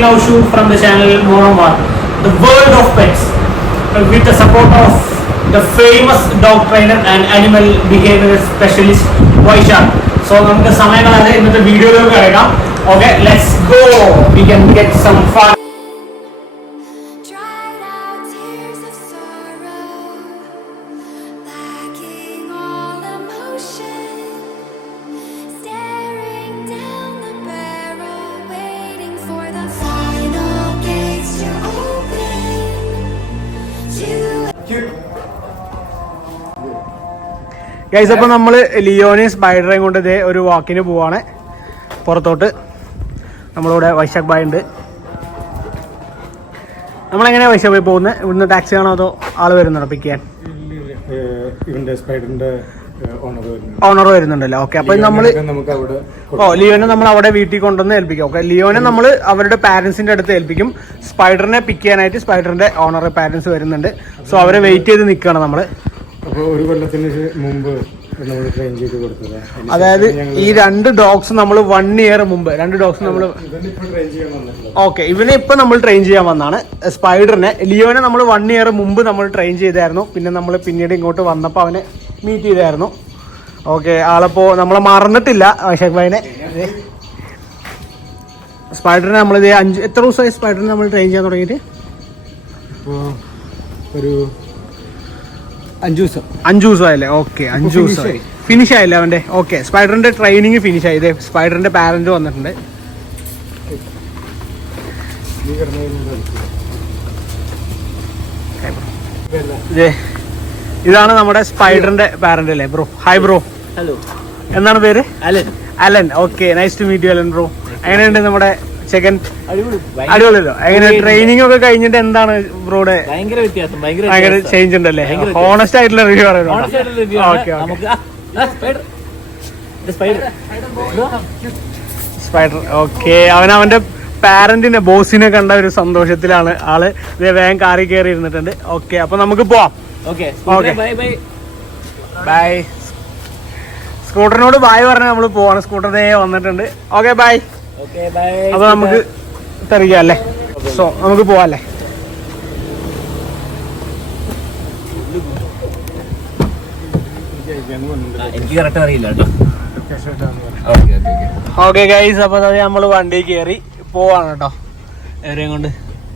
now shoot from the channel Monomar, the world of pets, uh, with the support of the famous dog trainer and animal behavior specialist Vaishak. So നമുക്ക് സമയങ്ങളാണ് ഇന്നത്തെ വീഡിയോയിലേക്ക് കിടക്കാം okay let's go we can get some fun guys അപ്പോൾ നമ്മൾ ലിയോനെയും സ്പൈഡറേയും കൊണ്ട് ഇതേ ഒരു വാക്കിന് പോവാണ്. പുറത്തോട്ട്. നമ്മളിവിടെ വൈശാഖ് ബായ് ഉണ്ട്. നമ്മളെങ്ങനെയാണ് വൈശാഖ് ബായ് പോകുന്നത് ഇവിടുന്ന് ടാക്സി ആണോ അതോ ആൾ വരുന്നുണ്ടോ പിക്ക് ചെയ്യാൻ? ഇവന്റെ സ്പൈഡറിന്റെ ഓണർ വരുന്നുണ്ടല്ലോ? ഓക്കെ അപ്പോൾ നമ്മൾ ഓ ലിയോനെ നമ്മൾ അവിടെ വീട്ടിൽ കൊണ്ടുവന്ന് ഏൽപ്പിക്കും. ഓക്കെ ലിയോനെ നമ്മൾ അവരുടെ പാരന്റ്സിന്റെ അടുത്ത് ഏൽപ്പിക്കും. സ്പൈഡറിനെ പിക്ക് ചെയ്യാനായിട്ട് സ്പൈഡറിന്റെ ഓണർ പാരന്റ്സ് വരുന്നുണ്ട്. സോ അവരെ വെയിറ്റ് ചെയ്ത് നിൽക്കുകയാണ് നമ്മൾ ഒരു കൊല്ലത്തിന് മുമ്പ് നമ്മൾ ട്രെയിൻ ചെയ്ത് കൊടുത്തത്. അതായത് ഈ രണ്ട് ഡോഗ്സ് നമ്മൾ വൺ ഇയർ മുമ്പ് രണ്ട് ഡോഗ്സ് നമ്മൾ ഓക്കെ ഇവനെ ഇപ്പൊ നമ്മൾ ട്രെയിൻ ചെയ്യാൻ വന്നാണ്. സ്പൈഡറിനെ ലിയോനെ നമ്മൾ വൺ ഇയർ മുമ്പ് നമ്മൾ ട്രെയിൻ ചെയ്തായിരുന്നു. പിന്നെ നമ്മൾ പിന്നീട് ഇങ്ങോട്ട് വന്നപ്പോൾ അവനെ മീറ്റ് ചെയ്തായിരുന്നു. ഓക്കെ ആളപ്പോ നമ്മളെ മറന്നിട്ടില്ല അഭിഷേക് ഭായിനെ. സ്പൈഡറിനെ നമ്മളിത് അഞ്ച് എത്ര ദിവസമായി സ്പൈഡറിനെ നമ്മൾ ട്രെയിൻ ചെയ്യാൻ തുടങ്ങിയിട്ട്? ഒരു അഞ്ചു ദിവസം അഞ്ചു ദിവസമായല്ലേ ഓക്കെ അഞ്ചു finish ഫിനിഷ് ആയില്ല അവന്റെ ഓക്കെ സ്പൈഡറിന്റെ ട്രെയിനിങ് ഫിനിഷ് ആയി. ഇതേ സ്പൈഡറിന്റെ പാരന്റ് വന്നിട്ടുണ്ട്. നീ കിടന്നതിനോട് ഇതേ ഇതാണ് നമ്മുടെ സ്പൈഡറിന്റെ പാരന്റ് അല്ലേ ബ്രോ ഹായ് ബ്രോ ഹലോ എന്താണ് പേര്? Alan Alan okay nice to meet you Alan bro എങ്ങനെയുണ്ട് നമ്മുടെ ഭയങ്കര- അടിപൊളിയല്ലോ? അങ്ങനെ ട്രെയിനിങ് ഒക്കെ കഴിഞ്ഞിട്ട് എന്താണ് ബ്രോഡ് ഭയങ്കര വ്യത്യാസം ഭയങ്കര ചേഞ്ച് ഉണ്ടല്ലേ. ഹോണസ്റ്റ് ആയിട്ടുള്ള റിവ്യൂ. സ്പൈഡർ ഓക്കെ അവൻ അവന്റെ പാരന്റിനെ ബോസിനെ കണ്ട ഒരു സന്തോഷത്തിലാണ് ആൾ. ഇതേ വേഗം കാറി കയറി ഇരുന്നിട്ടുണ്ട്. ഓക്കെ അപ്പൊ നമുക്ക് പോവാം. ഓക്കെ. ബൈ സ്കൂട്ടറിനോട് ബായ് പറഞ്ഞ നമ്മൾ പോവാണ്. സ്കൂട്ടർ വന്നിട്ടുണ്ട്. Okay bye. അപ്പൊ നമുക്ക് തെറിക്കാം അല്ലേ? സോ നമുക്ക് പോവാല്ലേ എനിക്ക് കറക്റ്റ് അറിയില്ല കേട്ടോ. ഓക്കെ ഗൈസ് അപ്പൊ നമ്മൾ വണ്ടി കയറി പോവാണ് കേട്ടോ. എവരെയും കൊണ്ട്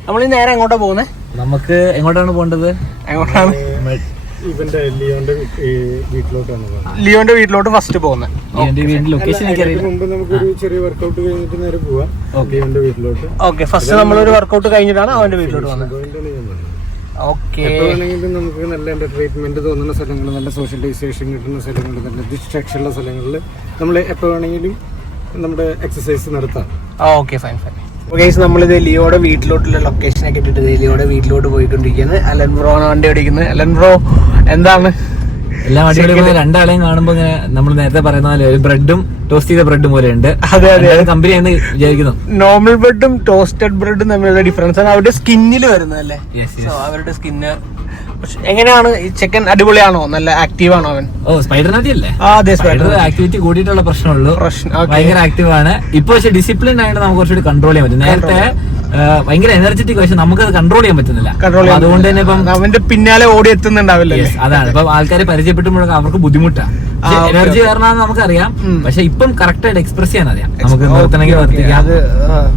നമ്മൾ നേരെ എങ്ങോട്ടാ പോകുന്നത് നമുക്ക് എങ്ങോട്ടാണ് പോകേണ്ടത്? എങ്ങോട്ടാണ്? ഇവന്റെ ലിയോന്റെ വീട്ടിലോട്ടാണ് ലിയോന്റെ വീട്ടിലോട്ട് ഫസ്റ്റ് പോകുന്നത് ലൊക്കേഷൻ മുമ്പ് നമുക്കൊരു ചെറിയ വർക്കൗട്ട് കഴിഞ്ഞിട്ട് നേരെ പോവാം. ലിയോന്റെ വീട്ടിലോട്ട്. ഓക്കെ ഫസ്റ്റ് നമ്മളൊരു വർക്കൗട്ട് കഴിഞ്ഞിട്ടാണ് അവന്റെ വീട്ടിലോട്ട് വന്നത് നമുക്ക് നല്ല എന്റർടൈൻമെന്റ് തോന്നുന്ന സ്ഥലങ്ങൾ നല്ല സോഷ്യലൈസേഷൻ കിട്ടുന്ന സ്ഥലങ്ങൾ നല്ല ഡിസ്ട്രാക്ഷൻ ഉള്ള സ്ഥലങ്ങളിൽ നമ്മൾ എപ്പോ വേണമെങ്കിലും നമ്മുടെ എക്സസൈസ് നടത്താം. ഓക്കെ ഫൈൻ ഫൈൻ ഗൈസ് നമ്മളിത് ലിയോടെ വീട്ടിലോട്ടുള്ള ലൊക്കേഷൻ ഒക്കെ ഇട്ടിട്ട് ലിയോടെ വീട്ടിലോട്ട് പോയിക്കൊണ്ടിരിക്കുന്നത് അലൻ ബ്രോ ആണ് വണ്ടി ഓടിക്കുന്നത്. അലൻ ബ്രോ എന്താണ്? എല്ലാ വണ്ടികളും രണ്ടാളെയും കാണുമ്പോ ഇങ്ങനെ നമ്മൾ നേരത്തെ പറയുന്ന പോലെ ഒരു ബ്രെഡും ടോസ്റ്റ് ചെയ്ത ബ്രെഡും പോലെ ഉണ്ട്. അതെ, അതെ. കമ്പനി എന്ന് വിചാരിക്കുന്നു. നോർമൽ ബ്രെഡും ടോസ്റ്റഡ് ബ്രെഡും തമ്മിലുള്ള ഡിഫറൻസ് ആണ് അവരുടെ സ്കിന്നിൽ വരുന്നത് അല്ലേ? അവരുടെ സ്കിന്ന് എങ്ങനെയാണ് ഈ ചെക്കൻ അടിപൊളിയാണോ? നല്ല ആക്റ്റീവ് ആണോ അവൻ? ഓ സ്പൈഡർ അല്ലേ അതെ സ്പൈഡർ ആക്ടിവിറ്റി കൂടിയിട്ടുള്ള പ്രശ്നമുള്ളൂ. ഭയങ്കര ആക്റ്റീവ് ആണ്. ഇപ്പൊ പക്ഷെ ഡിസിപ്ലിൻ ആയിട്ട് നമുക്ക് കുറച്ചുകൂടി കൺട്രോൾ ചെയ്യാൻ പറ്റും. നേരത്തെ ഭയങ്കര എനർജറ്റിക് പക്ഷെ നമുക്കത് കൺട്രോൾ ചെയ്യാൻ പറ്റുന്നില്ല. അതുകൊണ്ട് തന്നെ ഇപ്പം അവന്റെ പിന്നാലെ ഓടി എത്തുന്നുണ്ടാവില്ലേ അതാണ്. ഇപ്പൊ ആൾക്കാരെ പരിചയപ്പെട്ടുമ്പോഴൊക്കെ അവർക്ക് ബുദ്ധിമുട്ടാണ് എനർജി കാരണം നമുക്കറിയാം. പക്ഷെ ഇപ്പം കറക്റ്റ് ആയിട്ട് എക്സ്പ്രസ് ചെയ്യാൻ അറിയാം. നമുക്ക് നിർത്തണമെങ്കിൽ വർത്തിക്കാം. അത്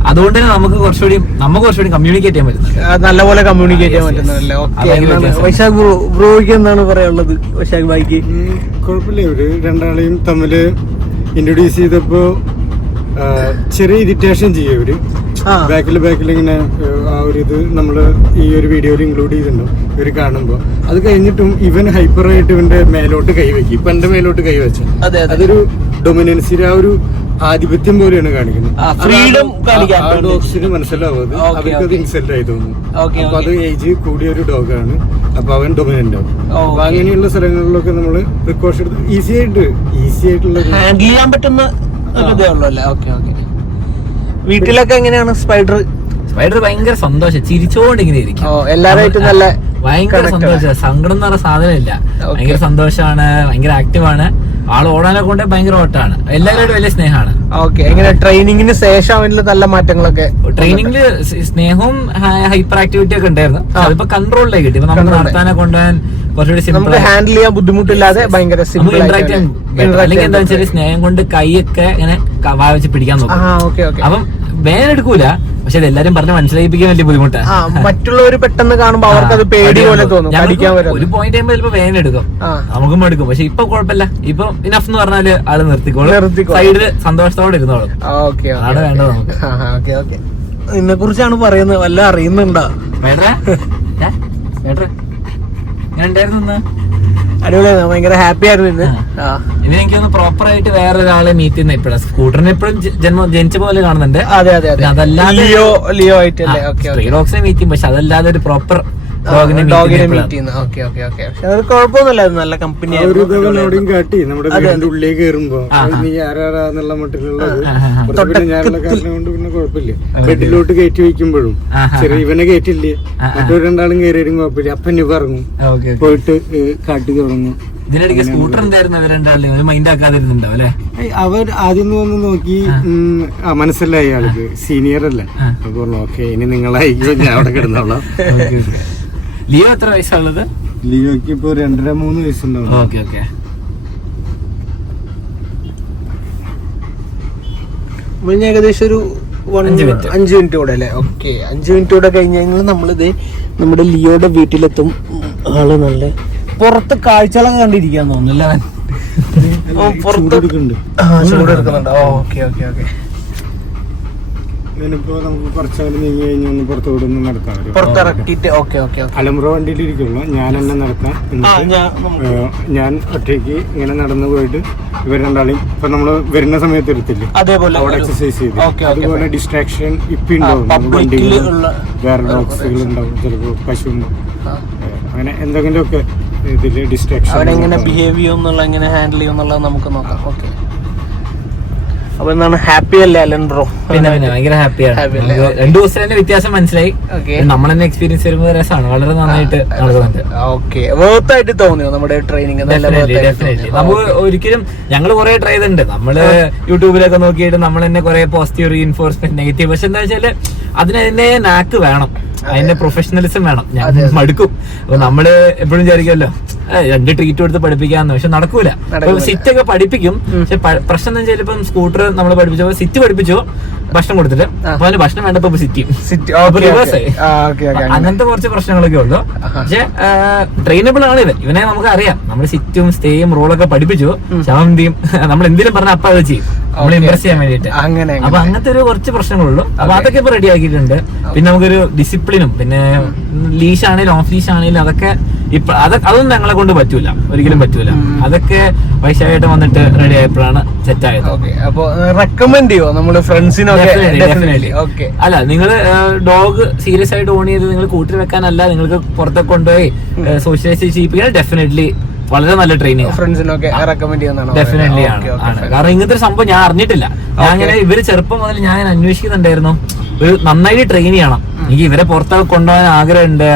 അതുകൊണ്ട് തന്നെ നമുക്ക് കുറച്ചുകൂടി നമുക്ക് കുറച്ചുകൂടി കമ്മ്യൂണിക്കേറ്റ് ചെയ്യാൻ പറ്റുന്നുണ്ട്. നല്ലപോലെ കമ്മ്യൂണിക്കേറ്റ് ചെയ്യാൻ പറ്റുന്നില്ല. വൈശാഖ് ബ്രോ ബ്രോയ്ക്ക് എന്താണ് പറയാനുള്ളത്? വൈശാഖ് കുഴപ്പമില്ല. ഇവർ രണ്ടാളെയും തമ്മിൽ ഇൻട്രൊഡ്യൂസ് ചെയ്തപ്പോ ചെറിയ ഇറിറ്റേഷൻ ചെയ്യും ഇവർ. ബാക്കിൽ ബാക്കിൽ ഇങ്ങനെ ആ ഒരു ഇത് നമ്മൾ ഈ ഒരു വീഡിയോയിൽ ഇൻക്ലൂഡ് ചെയ്തിട്ടുണ്ടോ ഇവർ കാണുമ്പോൾ അത് കഴിഞ്ഞിട്ടും ഇവൻ ഹൈപ്പർ ആയിട്ട് ഇവന്റെ മേലോട്ട് കൈവയ്ക്കും ഇപ്പൊ എന്റെ മേലോട്ട് കൈവച്ച അതെ, അതെ. അതൊരു ഡൊമിനൻസിന്റെ ആ ഒരു ആധിപത്യം പോലെയാണ് കാണിക്കുന്നത്. വേണ്ടി. ഡോഗ്സിന് മനസ്സിലാവും അത്. അവർക്ക് അത്. ഇൻസൾട്ട് ആയി തോന്നുന്നു അപ്പൊ അത് ഏജ് കൂടിയ ഒരു ഡോഗാണ് അപ്പൊ അവൻ ഡൊമിനന്റ് ആവും. അപ്പൊ അങ്ങനെയുള്ള സ്ഥലങ്ങളിലൊക്കെ നമ്മൾ പ്രിക്കോഷൻ എടുത്ത് ഈസി ആയിട്ട് ഈസി ആയിട്ടുള്ള ഹാൻഡിൽ ചെയ്യാൻ പറ്റുന്ന ഇതേ ഉള്ളൂ അല്ലേ? Okay okay. വീട്ടിലൊക്കെ എങ്ങനെയാണ് സ്പൈഡർ? സ്പൈഡർ ഭയങ്കര സന്തോഷം. ചിരിച്ചോണ്ട് ഇങ്ങനെ ഇരിക്കും. ഓ, നല്ല ഭയങ്കര സന്തോഷം. സങ്കടം എന്ന് പറഞ്ഞ സാധനമില്ല. ഭയങ്കര സന്തോഷമാണ്. ഭയങ്കര ആക്റ്റീവ് ആണ്. ആൾ ഓടാനെ കൊണ്ട് ഭയങ്കര ഓട്ടാണ്. എല്ലാവരോടും വലിയ സ്നേഹമാണ്. ഓക്കെ എങ്ങനെ ട്രെയിനിങ്ങിന് ശേഷം അവനിൽ നല്ല മാറ്റങ്ങളൊക്കെ ട്രെയിനിങ്ങിൽ സ്നേഹവും ഹൈപ്പർ ആക്ടിവിറ്റി ഒക്കെ ഉണ്ടായിരുന്നു. അതിപ്പോ കൺട്രോളിലേക്ക് കിട്ടി. ഇപ്പൊ നമുക്ക് നടത്താനെ കൊണ്ടുപോകാൻ നമുക്ക് ഹാൻഡിൽ ചെയ്യാൻ ബുദ്ധിമുട്ടില്ലാതെ ഭയങ്കര സിമ്പിൾ അല്ലെങ്കിൽ എന്താ വെച്ചാൽ സ്നേഹം കൊണ്ട് കൈയൊക്കെ ഇങ്ങനെ വായിച്ച് വെച്ച് പിടിക്കാൻ നോക്കും. അപ്പം വേദന എടുക്കൂല പക്ഷെ എല്ലാരും പറഞ്ഞ് മനസ്സിലായിപ്പിക്കാൻ വലിയ ബുദ്ധിമുട്ടാണ് മറ്റുള്ളവർ പെട്ടെന്ന് കാണുമ്പോ അവർക്ക് അത് പേടി പോലെ തോന്നും. ഒരു പോയിന്റ് ചിലപ്പോ വേദന എടുക്കും. നമുക്കും എടുക്കും. പക്ഷെ ഇപ്പൊ കുഴപ്പമില്ല. ഇപ്പൊ ഇനഫ് എന്ന് പറഞ്ഞാൽ ആൾ നിർത്തിക്കോളും. സൈഡിൽ സന്തോഷത്തോടെ ഇരുന്നോളും. അതാണ് വേണ്ടത് നമുക്ക്. ഇതിനെ കുറിച്ചാണ് പറയുന്നത്. വല്ല അറിയുന്നുണ്ടോ? വേണ്ട വേണ്ട അടിപൊളിയായിരുന്നു. ഭയങ്കര ഹാപ്പി ആയിരുന്നു ഇന്ന്. ആ. ഇനി എനിക്കൊന്ന് പ്രോപ്പർ ആയിട്ട് വേറെ ഒരാളെ മീറ്റ് ചെയ്യുന്ന ഇപ്പഴാണ് സ്കൂട്ടറിനെ എപ്പോഴും ജന്മം ജനിച്ച പോലെ കാണുന്നുണ്ട്. അതെ അതെ അതെ. അതല്ലാതെ ലിയോ ലിയോ ആയിട്ടല്ലേ? മീറ്റ് ചെയ്യും. പക്ഷെ അതല്ലാതെ ഒരു പ്രോപ്പർ ഡോഗിനെ ഡോഗിനെ മീറ്റ് മീറ്റ് ചെയ്യുന്ന ഓക്കെ ഓക്കെ ഓക്കെ അത് കുഴപ്പമൊന്നുമില്ലായിരുന്നു നല്ല കമ്പനി കാട്ടി നമ്മുടെ വീടിന്റെ കയറുമ്പോ. നീ മട്ടിലുള്ളത് കൊണ്ട് പിന്നെ കുഴപ്പമില്ല. ബെഡിലോട്ട് കയറ്റി വെക്കുമ്പോഴും ചെറിയ ഇവനെ കയറ്റില്ലേ? മറ്റൊരു രണ്ടാളും കയറിയാലും കുഴപ്പമില്ല. അപ്പൊ ഇനി പറഞ്ഞു പോയിട്ട് കാട്ടി തുടങ്ങും. ഇതിനിടയ്ക്ക് സ്കൂട്ടർ എന്തായിരുന്നു മൈൻഡ് ആക്കാതിരുന്നുണ്ടാവും അല്ലെ? ഏയ് അവർ ആദ്യം വന്ന് നോക്കി ആ. മനസ്സിലായി ആൾക്ക്. സീനിയർ അല്ലേ. അപ്പൊ പറഞ്ഞു ഓക്കെ ഇനി നിങ്ങളായിരിക്കും ഞാൻ അവിടെ കിടന്നോളാം. ലിയോ എത്ര വയസ്സുള്ളത്? ലിയോക്ക് ഇപ്പൊ രണ്ടര മൂന്ന് വയസ്സുണ്ടാവും. Okay okay. ഏകദേശം ഒരു അഞ്ച് കൂടെ അല്ലേ? ഓക്കെ. അഞ്ച് മിനിറ്റ് കൂടെ കഴിഞ്ഞ് കഴിഞ്ഞാൽ നമ്മളിത് നമ്മുടെ ലിയോയുടെ വീട്ടിലെത്തും. ആൾ നല്ല പുറത്ത് കാഴ്ചകളൊക്കെ കണ്ടിരിക്കാൻ തോന്നുന്നു അല്ലേ? ഓ, പുറത്ത് ചൂടെടുക്കുന്നുണ്ട് ഓക്കെ ഓക്കെ ഓക്കെ. നമുക്ക് കുറച്ചാലും നീങ്ങി ഒന്ന് പുറത്തിറക്കിയിട്ട് ഓക്കെ ഓക്കെ അലമ്പ്ര വണ്ടിയിൽ ഇരിക്കുള്ളൂ ഞാൻ എന്നെ നടത്താം എന്നിട്ട് ഞാൻ ഒറ്റയ്ക്ക് ഇങ്ങനെ നടന്നു പോയിട്ട് ഇവർ രണ്ടാളെയും ഇപ്പൊ നമ്മൾ വരുന്ന സമയത്ത് എടുത്തില്ലേ അതേപോലെ അവിടെ എക്സസൈസ് ചെയ്ത്. അതുപോലെ ഡിസ്ട്രാക്ഷൻ ഇപ്പൊ ഉണ്ടാവും. ഉള്ള വേറെ ഡോഗ്സുകൾ ഉണ്ടാവും ചിലപ്പോ പശു ഉണ്ടാവും അങ്ങനെ എന്തെങ്കിലുമൊക്കെ ഇതിൽ ഡിസ്ട്രാക്ഷൻ അവനെങ്ങനെ ബിഹേവ് ചെയ്യുന്നുള്ള എങ്ങനെ ഹാൻഡിൽ ചെയ്യുന്നുള്ള നമുക്ക് നോക്കാം. ഓക്കെ. അപ്പൊ എന്താണ് ഹാപ്പി അല്ലേ അലൻ ബ്രോ പിന്നെ പിന്നെ ഭയങ്കര ഹാപ്പിയാണ്? രണ്ടു ദിവസം തന്നെ വ്യത്യാസം മനസ്സിലായി. നമ്മൾ തന്നെ എക്സ്പീരിയൻസ് വരുമ്പോൾ രസമാണ്. വളരെ നന്നായിട്ട് നടക്കുന്നുണ്ട്. ഓക്കെ വേർത്തായിട്ട് തോന്നിയോ നമ്മുടെ ട്രെയിനിങ് ആയിട്ട് നമുക്ക് ഒരിക്കലും ഞങ്ങൾ കുറെ ട്രൈ ചെയ്തിട്ടുണ്ട്. നമ്മൾ യൂട്യൂബിലൊക്കെ നോക്കിയിട്ട് നമ്മൾ തന്നെ കുറെ പോസിറ്റീവ് റീഇൻഫോഴ്സ്മെന്റ് നെഗറ്റീവ് പക്ഷെ എന്താ വെച്ചാൽ അതിന് നാക്ക് വേണം. അതിന്റെ പ്രൊഫഷണലിസം വേണം. ഞാൻ മടുക്കും. അപ്പൊ നമ്മൾ എപ്പോഴും വിചാരിക്കുമല്ലോ രണ്ട് ട്രീറ്റ് കൊടുത്ത് പഠിപ്പിക്കാന്ന്. പക്ഷെ നടക്കൂല. സിറ്റ് ഒക്കെ പഠിപ്പിക്കും. പക്ഷെ പ്രശ്നം എന്താ വെച്ചാൽ ഇപ്പം സ്കൂട്ടർ നമ്മൾ പഠിപ്പിച്ചപ്പോ സിറ്റ് പഠിപ്പിച്ചോ ഭക്ഷണം കൊടുത്തിട്ട്. അപ്പൊ അതിന് ഭക്ഷണം വേണ്ടപ്പോ സിറ്റ് ചെയ്യും. Sit- അപ്പൊ okay, reverse okay. ആയി. ആ, okay, okay, അങ്ങനെ. അങ്ങനത്തെ കുറച്ച് പ്രശ്നങ്ങളൊക്കെ ഉള്ളു. പക്ഷെ ട്രെയിനബിൾ ആണ് ഇവൻ. ഇവനെ നമുക്ക് അറിയാം നമ്മൾ സിറ്റും സ്റ്റേയും റോളൊക്കെ പഠിപ്പിച്ചു. പക്ഷെ അവൻ എന്ത് ചെയ്യും? നമ്മൾ എന്തെങ്കിലും പറഞ്ഞ അപ്പ അത് ചെയ്യും. നമ്മൾ. ഇമ്പ്രസ് ചെയ്യാൻ വേണ്ടിട്ട് അങ്ങനെ അപ്പൊ അങ്ങനത്തെ ഒരു കുറച്ച് പ്രശ്നങ്ങളുള്ളൂ. അപ്പൊ അതൊക്കെ ഇപ്പൊ റെഡി ആക്കിയിട്ടുണ്ട്. പിന്നെ നമുക്കൊരു ഡിസിപ്ലിനും പിന്നെ ലീഷ് ആണെങ്കിലും ഓഫ് ലീഷ് ആണെങ്കിലും അതൊക്കെ ഇപ്പൊ അത് അതൊന്നും ഞങ്ങളെ കൊണ്ട് പറ്റൂല. ഒരിക്കലും പറ്റൂല. അതൊക്കെ വൈശാഖായിട്ട് വന്നിട്ട് റെഡി ആയപ്പോഴാണ് സെറ്റ് ആയത്. ഓക്കെ അപ്പൊ റെക്കമെൻഡ് ചെയ്യോ? നമ്മൾ ഫ്രണ്ട്സിനൊക്കെ. അല്ല നിങ്ങൾ ഡോഗ് സീരിയസ് ആയിട്ട് ഓൺ ചെയ്ത് നിങ്ങൾ കൂട്ടി വെക്കാനല്ല നിങ്ങൾക്ക് പുറത്തൊക്കെ കൊണ്ടുപോയി സോഷ്യലൈസ് ചെയ്യിപ്പിക്കാൻ ഡെഫിനറ്റ്ലി വളരെ നല്ല ട്രെയിനിങ് ഫ്രണ്ട്സിനൊക്കെ റെക്കമെൻഡ് ചെയ്യുന്നതാണ് ഡെഫിനറ്റ്ലി ആണ്. ആണ്. കാരണം ഇങ്ങനത്തെ ഒരു സംഭവം ഞാൻ അറിഞ്ഞിട്ടില്ല. ഞാൻ അങ്ങനെ ഇവർ ചെറുപ്പം മുതൽ ഞാൻ അന്വേഷിക്കുന്നുണ്ടായിരുന്നു. ഒരു നന്നായിട്ട് ട്രെയിൻ ചെയ്യണം. എനിക്ക് ഇവരെ പുറത്തൊക്കെ കൊണ്ടുപോകാൻ ആഗ്രഹമുണ്ട്.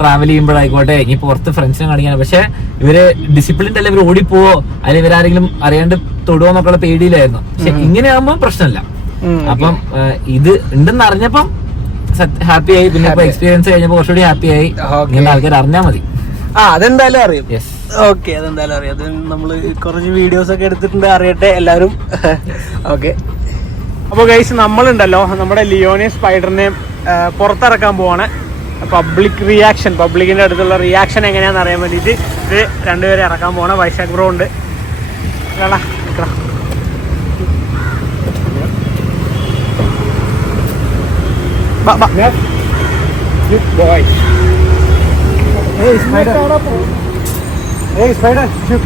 ട്രാവൽ ചെയ്യുമ്പോഴായിക്കോട്ടെ ഇനി പുറത്ത് ഫ്രണ്ട്സിനെ കാണിക്കാൻ. പക്ഷെ ഇവർ ഡിസിപ്ലിൻ അല്ല ഇവർ ഓടിപ്പോവോ? അല്ലെങ്കിൽ ഇവരാരെങ്കിലും അറിയാണ്ട് തൊടുവോ എന്നൊക്കെയുള്ള പേടിയിലായിരുന്നു. പക്ഷെ ഇങ്ങനെ ആകുമ്പോൾ പ്രശ്നമില്ല. അപ്പം ഇത് ഉണ്ടെന്ന് അറിഞ്ഞപ്പം ഹാപ്പി ആയി. പിന്നെ എക്സ്പീരിയൻസ് കഴിഞ്ഞപ്പോൾ കുറച്ചുകൂടി ഹാപ്പി ആയി. ഇങ്ങനെ ആൾക്കാർ അറിഞ്ഞാൽ മതി. ആ അതെന്തായാലും അറിയും. യെസ് ഓക്കെ അതെന്തായാലും അറിയാം. അത് നമ്മൾ കുറച്ച് വീഡിയോസ് ഒക്കെ എടുത്തിട്ടുണ്ട് അറിയട്ടെ എല്ലാവരും. ഓക്കെ അപ്പോൾ ഗൈസ് നമ്മളുണ്ടല്ലോ. നമ്മുടെ ലിയോനെ സ്പൈഡറിനെ പുറത്തിറക്കാൻ പോവാണ്. പബ്ലിക് റിയാക്ഷൻ പബ്ലിക്കിന്റെ അടുത്തുള്ള റിയാക്ഷൻ എങ്ങനെയാണെന്ന് അറിയാൻ വേണ്ടിയിട്ട് ഇത് രണ്ടുപേരെ ഇറക്കാൻ പോവാണ്. വൈശാഖ് ബ്രോ ഉണ്ട്. കേളാ, നിക്കടാ. ബാ, ഹേ boy. Hey, spider. Hey, spider. Shoot.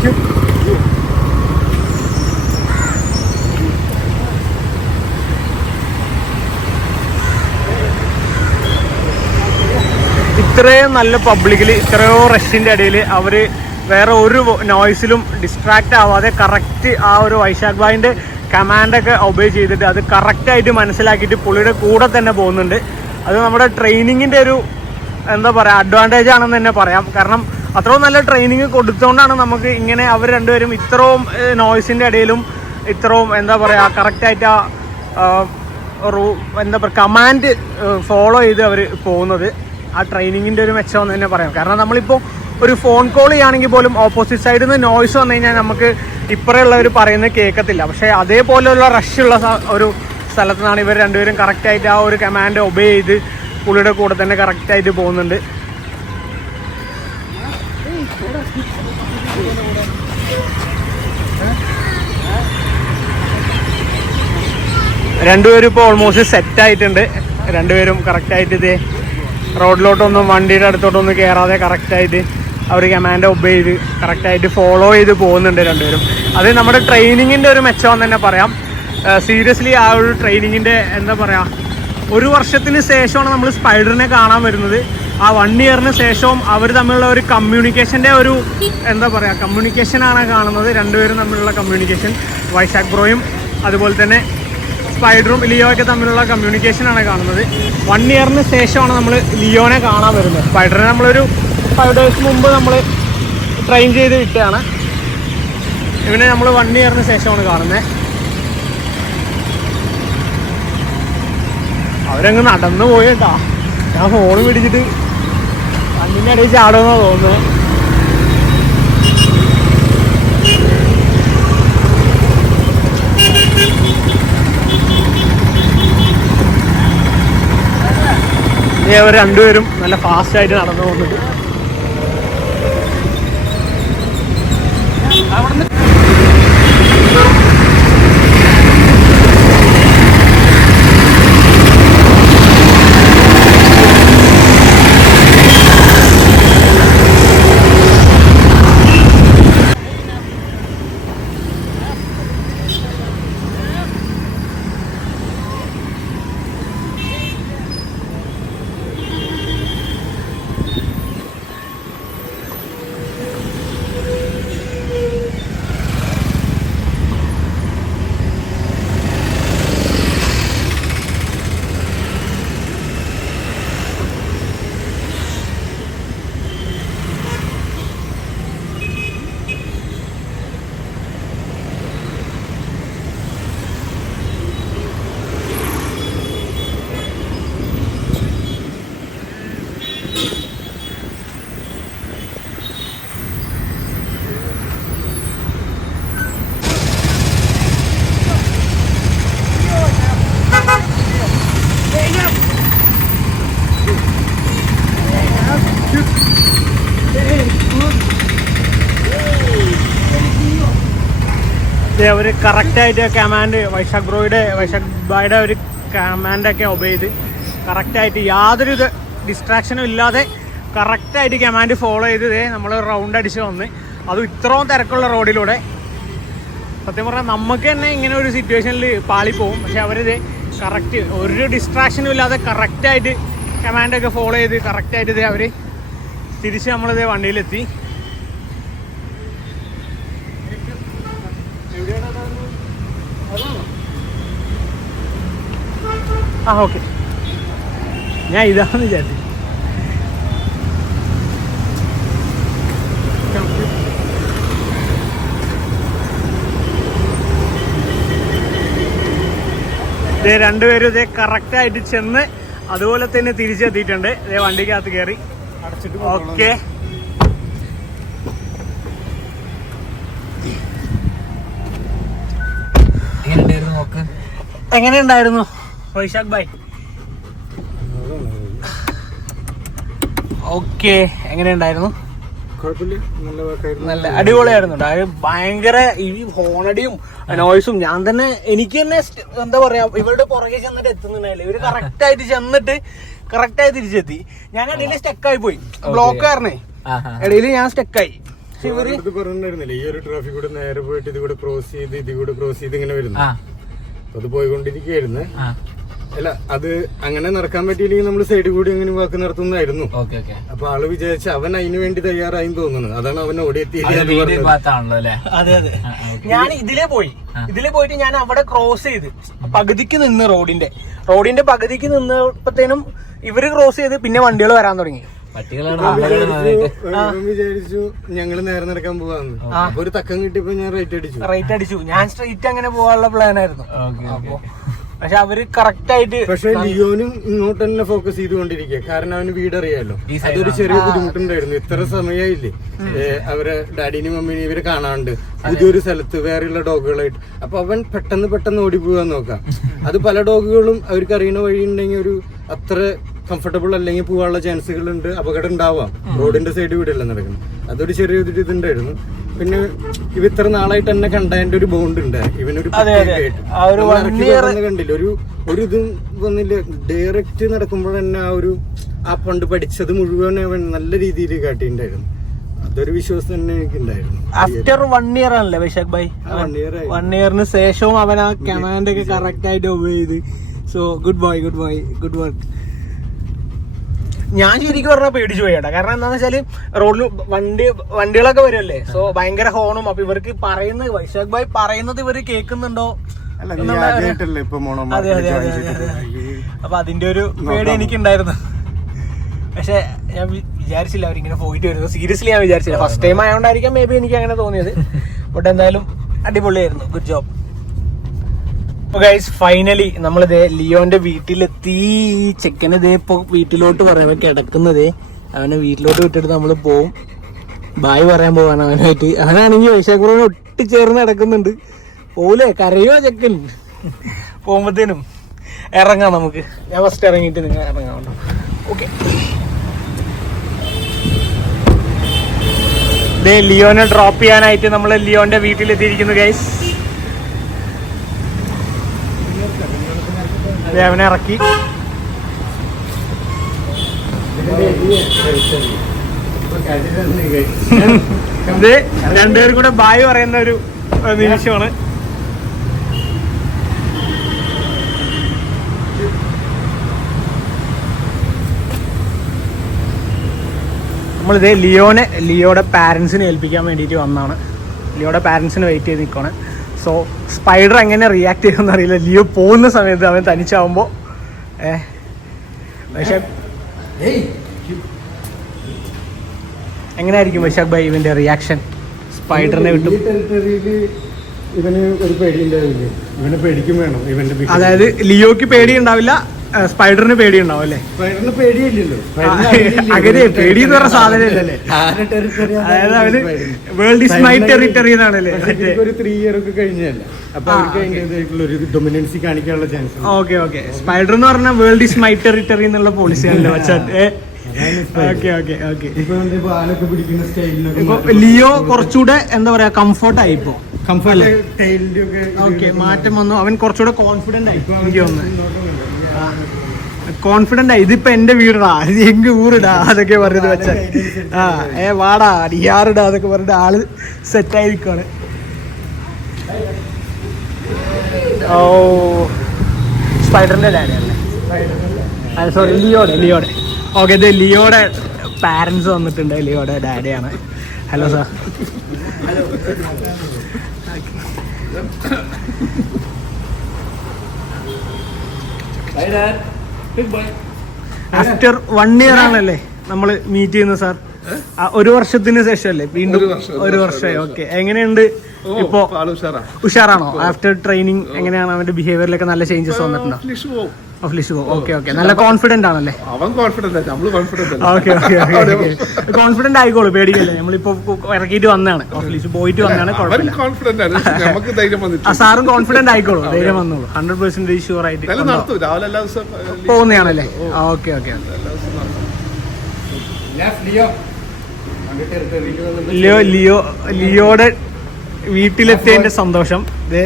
Shoot. ഇത്രയും നല്ല പബ്ലിക്കിൽ ഇത്രയോ റഷ്യന്റെ ഇടയിൽ അവർ വേറെ ഒരു നോയ്സിലും ഡിസ്ട്രാക്റ്റ് ആവാതെ കറക്റ്റ് ആ ഒരു വൈശാഖ് ഭായിന്റെ കമാൻഡൊക്കെ ഒബേ ചെയ്തിട്ട് അത് കറക്റ്റായിട്ട് മനസ്സിലാക്കിയിട്ട് പുള്ളിയുടെ കൂടെ തന്നെ പോകുന്നുണ്ട് അത് നമ്മുടെ ട്രെയിനിങ്ങിന്റെ ഒരു എന്താ പറയുക അഡ്വാന്റേജ് ആണെന്ന് തന്നെ പറയാം. കാരണം അത്രയും നല്ല ട്രെയിനിങ് കൊടുത്തുകൊണ്ടാണ് നമുക്ക് ഇങ്ങനെ അവർ രണ്ടുപേരും ഇത്രയും നോയ്സിന്റെ ഇടയിലും ഇത്രയും എന്താ പറയുക കറക്റ്റായിട്ട് റൂ എന്താ പറയുക കമാൻഡ് ഫോളോ ചെയ്ത് അവർ പോകുന്നത്. ആ ട്രെയിനിങ്ങിന്റെ ഒരു മെച്ചമെന്ന് തന്നെ പറയാം. കാരണം നമ്മളിപ്പോൾ ഒരു ഫോൺ കോൾ ചെയ്യുകയാണെങ്കിൽ പോലും ഓപ്പോസിറ്റ് സൈഡിൽ നിന്ന് നോയ്സ് വന്നു കഴിഞ്ഞാൽ നമുക്ക് ഇപ്പറയുള്ളവർ പറയുന്നത് കേൾക്കത്തില്ല. പക്ഷേ അതേപോലെയുള്ള റഷ് ഉള്ള ഒരു സ്ഥലത്തു നിന്നാണ് ഇവർ രണ്ടുപേരും കറക്റ്റായിട്ട് ആ ഒരു കമാൻഡ് ഒബേ ചെയ്ത് പുള്ളിയുടെ കൂടെ തന്നെ കറക്റ്റായിട്ട് പോകുന്നുണ്ട്. രണ്ടുപേരും ഇപ്പോൾ ഓൾമോസ്റ്റ് സെറ്റ് ആയിട്ടുണ്ട്. രണ്ടുപേരും കറക്റ്റായിട്ട് ഇത് റോഡിലോട്ടൊന്നും വണ്ടിയുടെ അടുത്തോട്ടൊന്നും കയറാതെ കറക്റ്റായിട്ട് അവർ കമാൻഡ് ഒബേ ചെയ്ത് കറക്റ്റായിട്ട് ഫോളോ ചെയ്ത് പോകുന്നുണ്ട് രണ്ടുപേരും. അത് നമ്മുടെ ട്രെയിനിങ്ങിന്റെ ഒരു മെച്ചമെന്ന് തന്നെ പറയാം. സീരിയസ്ലി ആ ഒരു ട്രെയിനിങ്ങിന്റെ എന്താ പറയുക ഒരു വർഷത്തിന് ശേഷമാണ് നമ്മൾ സ്പൈഡറിനെ കാണാൻ വരുന്നത്. ആ വൺ ഇയറിന് ശേഷവും അവർ തമ്മിലുള്ള ഒരു കമ്മ്യൂണിക്കേഷന്റെ ഒരു എന്താ പറയുക കമ്മ്യൂണിക്കേഷൻ കമ്മ്യൂണിക്കേഷനാണ് കാണുന്നത്. രണ്ടുപേരും തമ്മിലുള്ള കമ്മ്യൂണിക്കേഷൻ വൈശാഖ് ബ്രോയും അതുപോലെ തന്നെ സ്പൈഡറും ലിയോയൊക്കെ തമ്മിലുള്ള കമ്മ്യൂണിക്കേഷൻ ആണ് കാണുന്നത്. വൺ ഇയറിന് ശേഷമാണ് നമ്മൾ ലിയോനെ കാണാൻ വരുന്നത്. സ്പൈഡറിനെ നമ്മളൊരു ഫൈവ് ഡേയ്സ് മുമ്പ് നമ്മൾ ട്രെയിൻ ചെയ്ത് വിട്ടതാണ്. ഇവനെ നമ്മൾ വൺ ഇയറിന് ശേഷമാണ് കാണുന്നത്. അവരങ്ങ് നടന്നു പോയേട്ടാ. ഞാൻ ഫോൺ പിടിച്ചിട്ട് കണ്ണിന്റെ ഇടയിൽ ചാടുമെന്നാ തോന്നുന്നു. രണ്ടുപേരും നല്ല ഫാസ്റ്റായിട്ട് നടന്നു പോകുന്നുണ്ട്. അവർ കറക്റ്റായിട്ട് കമാൻഡ് വൈശാഖ് ബ്രോയുടെ വൈശാഖ് ബായുടെ ഒരു കമാൻഡൊക്കെ ഒബേ ചെയ്ത് കറക്റ്റായിട്ട് യാതൊരു ഡിസ്ട്രാക്ഷനും ഇല്ലാതെ കറക്റ്റായിട്ട് കമാൻഡ് ഫോളോ ചെയ്ത് നമ്മൾ റൗണ്ട് അടിച്ച് വന്ന്. അതും ഇത്രയും തിരക്കുള്ള റോഡിലൂടെ സത്യം പറഞ്ഞാൽ നമുക്ക് തന്നെ ഇങ്ങനെ ഒരു സിറ്റുവേഷനിൽ പാളിപ്പോവും പക്ഷെ അവരിത് കറക്റ്റ് ഒരു ഡിസ്ട്രാക്ഷനും ഇല്ലാതെ കറക്റ്റായിട്ട് കമാൻഡൊക്കെ ഫോളോ ചെയ്ത് കറക്റ്റായിട്ട് ഇത് അവർ തിരിച്ച് നമ്മളിത് വണ്ടിയിലെത്തി. ആ ഓക്കെ. ഞാൻ ഇതാണെന്ന് വിചാരിച്ചു. ഇതേ രണ്ടുപേരും ഇതേ കറക്റ്റായിട്ട് ചെന്ന് അതുപോലെ തന്നെ തിരിച്ചെത്തിയിട്ടുണ്ട്. ഇതേ വണ്ടിക്കകത്ത് കയറി അടച്ചിട്ട് ഓക്കെ. എങ്ങനെയുണ്ടായിരുന്നു? വൈശാഖ് ഓക്കെ എങ്ങനെയുണ്ടായിരുന്നു കുഴപ്പമില്ല. നല്ല അടിപൊളിയായിരുന്നു ഭയങ്കര ഈ ഹോണടിയും നോയ്സും ഞാൻ തന്നെ എനിക്ക് തന്നെ എന്താ പറയാ ഇവരുടെ പുറകെ ചെന്നിട്ട് എത്തുന്നുണ്ടായില്ല ഇവർ കറക്റ്റ് ആയിട്ട് ചെന്നിട്ട് കറക്റ്റ് ആയി തിരിച്ചെത്തി. ഞാൻ ഇടയിൽ സ്റ്റെക്കായി പോയി. ബ്ലോക്ക് കാരണേ. ഇടയിൽ ഞാൻ സ്റ്റെക്കായി പറഞ്ഞിട്ടുണ്ടായിരുന്നില്ലേ ഈ ഒരു ട്രാഫിക് കൂടെ നേരെ പോയിട്ട് ഇത് ക്രോസ് ചെയ്ത് ഇത് ക്രോസ് ചെയ്ത് ഇങ്ങനെ വരുന്നു. അത് പോയിക്കൊണ്ടിരിക്കുകയായിരുന്നു. അല്ല അത് അങ്ങനെ നടക്കാൻ പറ്റിയില്ലെങ്കിൽ നമ്മൾ സൈഡ് കൂടി അങ്ങനെ വാക്ക് നടത്തുന്നതായിരുന്നു. Okay okay. അപ്പൊ ആൾ വിചാരിച്ച അവൻ അതിന് വേണ്ടി തയ്യാറായി തോന്നുന്നു. അതാണ് അവൻ ഓടി എത്തി വീഡിയോ പറഞ്ഞത്. അല്ലേ? അതെ അതെ. ഞാൻ ഇതിലേ പോയി. ഇതിലേ പോയിട്ട് ഞാൻ അവിടെ ക്രോസ് ചെയ്ത്. പകുതിക്ക് നിന്ന് റോഡിന്റെ. റോഡിന്റെ പകുതിക്ക് നിന്നപ്പോഴത്തേനും ഇവർ ക്രോസ് ചെയ്ത് പിന്നെ വണ്ടികൾ വരാൻ തുടങ്ങി. വിചാരിച്ചു- ഞങ്ങൾ നേരെ നടക്കാൻ പോവാന്ന്. അപ്പൊ ഒരു തക്കം കിട്ടിയപ്പോ ഞാൻ റേറ്റ് അടിച്ചു. റേറ്റ് അടിച്ചു. ഞാൻ സ്ട്രെയിറ്റ് അങ്ങനെ പോകാനുള്ള പ്ലാൻ ആയിരുന്നു. അപ്പൊ പക്ഷെ അവർ കറക്റ്റ് ആയിട്ട് പക്ഷെ ലിയോനും ഇങ്ങോട്ട് തന്നെ ഫോക്കസ് ചെയ്തുകൊണ്ടിരിക്കുക. കാരണം അവന് വീട് അറിയാലോ അതൊരു ചെറിയ ബുദ്ധിമുട്ടുണ്ടായിരുന്നു. ഇത്ര സമയമായില്ലേ അവരെ ഡാഡിനെയും മമ്മീനെയും ഇവർ കാണാണ്ട് പുതിയൊരു സ്ഥലത്ത് വേറെയുള്ള ഡോഗുകളായിട്ട്. അപ്പൊ അവൻ പെട്ടെന്ന് പെട്ടെന്ന് ഓടി പോകാൻ നോക്കാം അത് പല ഡോഗുകളും അവർക്ക് അറിയുന്ന വഴി ഉണ്ടെങ്കിൽ ഒരു അത്ര കംഫർട്ടബിൾ അല്ലെങ്കിൽ പോകാനുള്ള ചാൻസുകൾ ഉണ്ട് അപകടം ഉണ്ടാവാം. റോഡിന്റെ സൈഡ് വീടല്ല നടക്കുന്നത്. അതൊരു ചെറിയൊരു ഇതുണ്ടായിരുന്നു. പിന്നെ ഇവ ഇത്ര നാളായിട്ട് തന്നെ കണ്ടതിന്റെ ഒരു ബോണ്ട് ഉണ്ട്. ഇവനൊരു കണ്ടില്ല? ഒരു ഒരു ഇതും വന്നില്ല. ഡയറക്റ്റ് നടക്കുമ്പോൾ തന്നെ ആ ഒരു ആ പണ്ട് പഠിച്ചത് മുഴുവൻ അവൻ നല്ല രീതിയിൽ കാട്ടിണ്ടായിരുന്നു അതൊരു വിശ്വാസം തന്നെ എനിക്കുണ്ടായിരുന്നു. ആഫ്റ്റർ വൺ ഇയർ ആണല്ലേ Vaishakh bhai? One year one ഇയറിന് ശേഷവും അവൻ ആ കമാൻഡ് ഒക്കെ കറക്റ്റ് ആയിട്ട് ഒബ് ചെയ്ത്. So good boy good boy good work ഞാൻ ശരിക്കും പറഞ്ഞാൽ പേടിച്ചു പോയി കേട്ടോ. കാരണം എന്താണെന്ന് വെച്ചാൽ റോഡിൽ വണ്ടി വണ്ടികളൊക്കെ വരുമല്ലേ സോ ഭയങ്കര ഹോണും. അപ്പൊ ഇവർക്ക് പറയുന്നത് വൈശാഖ് ഭായ് പറയുന്നത് ഇവർ കേൾക്കുന്നുണ്ടോ? അതെ അതെ അതെ അപ്പൊ അതിന്റെ ഒരു പേടി എനിക്ക് എനിക്കുണ്ടായിരുന്നു. പക്ഷെ ഞാൻ വിചാരിച്ചില്ല അവരിങ്ങനെ പോയിട്ട് വരുന്നത്. സീരിയസ്ലി ഞാൻ വിചാരിച്ചില്ല. ഫസ്റ്റ് ടൈം ആയതുകൊണ്ടായിരിക്കാം മേ ബി എനിക്ക് അങ്ങനെ തോന്നിയത്. ബട്ട് എന്തായാലും അടിപൊളിയായിരുന്നു. ഗുഡ് ജോബ് ഗൈസ് ഫൈനലി നമ്മൾ ഇതേ ലിയോന്റെ വീട്ടിലെത്തി ഈ ചെക്കന് ഇതേ ഇപ്പൊ വീട്ടിലോട്ട് പറയുമ്പോ കിടക്കുന്നതേ. അവനെ വീട്ടിലോട്ട് വിട്ടിട്ട് നമ്മൾ പോവും. ബായ് പറയാൻ പോവാണ് അവനായിട്ട്. അവനാണെങ്കിൽ വൈശാഖുറവിനെ ഒട്ടിച്ചേർന്ന് കിടക്കുന്നുണ്ട് പോലേ കരയോ ചെക്കൻ? പോകുമ്പത്തേനും ഇറങ്ങാം നമുക്ക്. ഞാൻ ഫസ്റ്റ് ഇറങ്ങിയിട്ട് നിങ്ങൾ ഇറങ്ങാം ഓക്കെ ലിയോനെ ഡ്രോപ്പ് ചെയ്യാനായിട്ട് നമ്മൾ ലിയോന്റെ വീട്ടിലെത്തിയിരിക്കുന്നു ഗൈസ് ദേ അവനെ ഇറക്കി. ഇത് രണ്ടുപേരും കൂടെ ബായ് പറയുന്ന ഒരു നിമിഷമാണ്. നമ്മളിതേ ലിയോനെ ലിയോയുടെ പാരൻസിനെ ഏൽപ്പിക്കാൻ വേണ്ടിയിട്ട് വന്നാണ്. ലിയോയുടെ പാരൻസിന് വെയിറ്റ് ചെയ്ത് നിൽക്കുകയാണ് സോ സ്പൈഡർ എങ്ങനെ റിയാക്ട് ചെയ്യുമെന്ന് അറിയില്ല. ലിയോ പോകുന്ന സമയത്ത് അവൻ തനിച്ചാവുമ്പോൾ ഏ? പക്ഷേ എങ്ങനെയായിരിക്കും വൈശാഖ് ഭായി ഇവന്റെ റിയാക്ഷൻ സ്പൈഡറിനെ വിട്ടു. ഇവന് ഒരു പേടി ഉണ്ടാവില്ലേ? ഇവന് പേടിക്കും വേണം. ഇവന്റെ. അതായത് ലിയോക്ക് പേടി ഉണ്ടാവില്ല സ്പൈഡറിന് പേടി ഉണ്ടാവും അല്ലേ? സ്പൈഡറിന് പേടിയില്ലല്ലോ. അങ്ങനെ പേടി എന്ന് പറഞ്ഞ സാധനം ഇല്ലല്ലേ? ആരുടെ അതായത് അവർ വേൾഡ് ഇസ് മൈ ടെറിട്ടറി എന്നാണല്ലേ ഒരു ത്രീ ഇയർ ഒക്കെ കഴിഞ്ഞല്ല അപ്പൊ അവർക്ക് അതിന്റെതായിട്ടുള്ള ഒരു ഡൊമിനൻസി കാണിക്കാനുള്ള ചാൻസ് ഓക്കെ ഓക്കെ. സ്പൈഡർ എന്ന് പറഞ്ഞാൽ വേൾഡ് ഇസ് മൈ ടെറിട്ടറി എന്നുള്ള പോളിസി ആണല്ലോ ലിയോ കുറച്ചുകൂടെ എന്താ പറയാ കംഫർട്ട് ആയി ഇപ്പോ കംഫർട്ട് മാറ്റം വന്നു. അവൻ കുറച്ചുകൂടെ കോൺഫിഡന്റ് ആയി. എനിക്ക് തോന്നുന്നു. കോൺഫിഡന്റ് ആയി ഇതിപ്പോ എന്റെ വീടാ. ഇത് എങ്ക ഊരിടാ അതൊക്കെ പറഞ്ഞത് വെച്ചാൽ. ആ ഏ വാടാ അടിയാറിടാ അതൊക്കെ പറഞ്ഞിട്ട് ആൾ സെറ്റ് ആയിരിക്കാണ് ഓ സ്പൈഡറിന്റെ ഡാഡി അല്ലേ? സോറി ലിയോടെ ലിയോടെ. ഓക്കെ ഇത് ലിയോടെ പാരൻസ് വന്നിട്ടുണ്ട്. ലിയോടെ ഡാഡിയാണ്. Hello sir after one year ആണല്ലേ നമ്മൾ മീറ്റ് ചെയ്യുന്നത് സാർ ഒരു വർഷത്തിന് ശേഷം അല്ലേ വീണ്ടും ഒരു വർഷമായി. ഓക്കെ എങ്ങനെയുണ്ട് ഇപ്പോ ഉഷാറാണോ? ആഫ്റ്റർ ട്രെയിനിങ് എങ്ങനെയാണ് അവന്റെ ബിഹേവിയറിലൊക്കെ നല്ല ചേഞ്ചസ് വന്നിട്ടുണ്ടോ? ഓക്കെ ഓക്കെ നല്ല കോൺഫിഡന്റ് ആണല്ലേ? അവൻ കോൺഫിഡന്റ് നമ്മൾ confident okay okay okay confident ആയിക്കോളൂ പേടിക്കല്ലേ? നമ്മളിപ്പോ ഇറക്കിയിട്ട് വന്നാണ് ലിഷു പോയിട്ട് വന്നാണ് അവൻ കോൺഫിഡന്റ് ആണ് നമുക്ക് ധൈര്യം വന്നിട്ട് സാറും കോൺഫിഡന്റ് ആയിക്കോളൂ ധൈര്യം വന്നോളൂ. ഹൺഡ്രഡ് പെർസെന്റേജ് ഷുവർ ആയിട്ട് രാവിലെ എല്ലാ ദിവസവും പോകുന്നതാണല്ലേ? Okay okay Leo. Leo Leo ലിയോയുടെ വീട്ടിലെത്തിയതിന്റെ സന്തോഷം. ദേ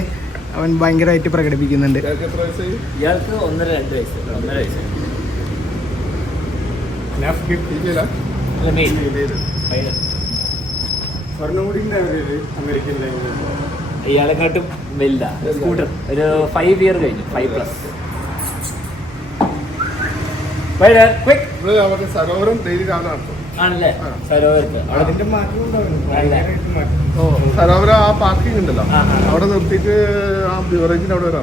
അവൻ ഭയങ്കരമായിട്ട് പ്രകടിപ്പിക്കുന്നുണ്ട്. ഇയാൾക്ക് ഒന്നര രണ്ട് വയസ്സ്. ഒന്നര വയസ്സ്. ഇയാളെക്കാട്ടും വലുതാ. സ്കൂട്ടർ ഒരു ഫൈവ് ഇയർ കഴിഞ്ഞു. ഫൈവ് പ്ലസ് സരോവരം ഡെയിലി രാവിലെ നടത്തും ആണല്ലേ? സരോവരത്ത്. അവിടെ അതിന്റെ മാറ്റം ഉണ്ടാവും ഭയങ്കരമായിട്ട് ആ പാർക്കിംഗ് ഉണ്ടല്ലോ. അവിടെ നിർത്തിയിട്ട് ആ ബിവറേജിന്റെ അവിടെ വരെ